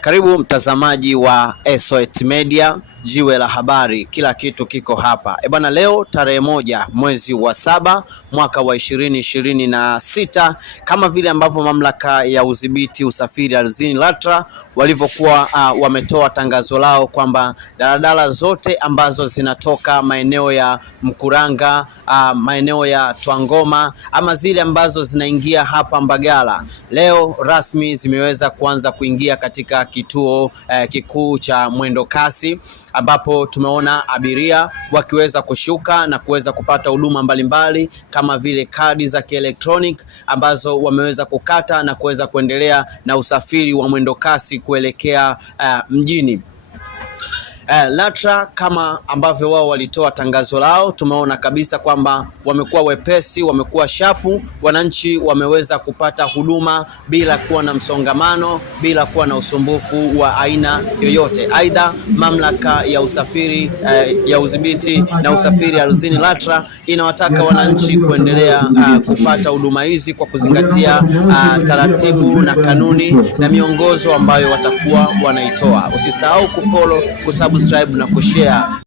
Karibu mtazamaji wa SOET Media, jiwe la habari, kila kitu kiko hapa. Bwana, leo tarehe 1 mwezi wa 7 mwaka wa 2026, kama vile ambavyo mamlaka ya udhibiti usafiri ardhini LATRA walivyokuwa wametoa tangazo lao kwamba daladala zote ambazo zinatoka maeneo ya Mkuranga, maeneo ya Twangoma ama zile ambazo zinaingia hapa Mbagala, leo rasmi zimeweza kuanza kuingia katika kituo kikuu cha mwendo kasi, ambapo tumeona abiria wakiweza kushuka na kuweza kupata huduma mbalimbali kama vile kadi za kielektronic ambazo wameweza kukata na kuweza kuendelea na usafiri wa mwendo kasi kuelekea mjini. LATRA kama ambavyo wao walitoa tangazo lao, tumeona kabisa kwamba wamekuwa wepesi, wamekuwa shapu, wananchi wameweza kupata huduma bila kuwa na msongamano, bila kuwa na usumbufu wa aina yoyote. Aidha, mamlaka ya usafiri ya udhibiti na usafiri ardhini LATRA inawataka wananchi kuendelea kupata huduma hizi kwa kuzingatia taratibu na kanuni na miongozo ambayo watakuwa wanaitoa. Usisahau kufollow, kusubscribe na kushare.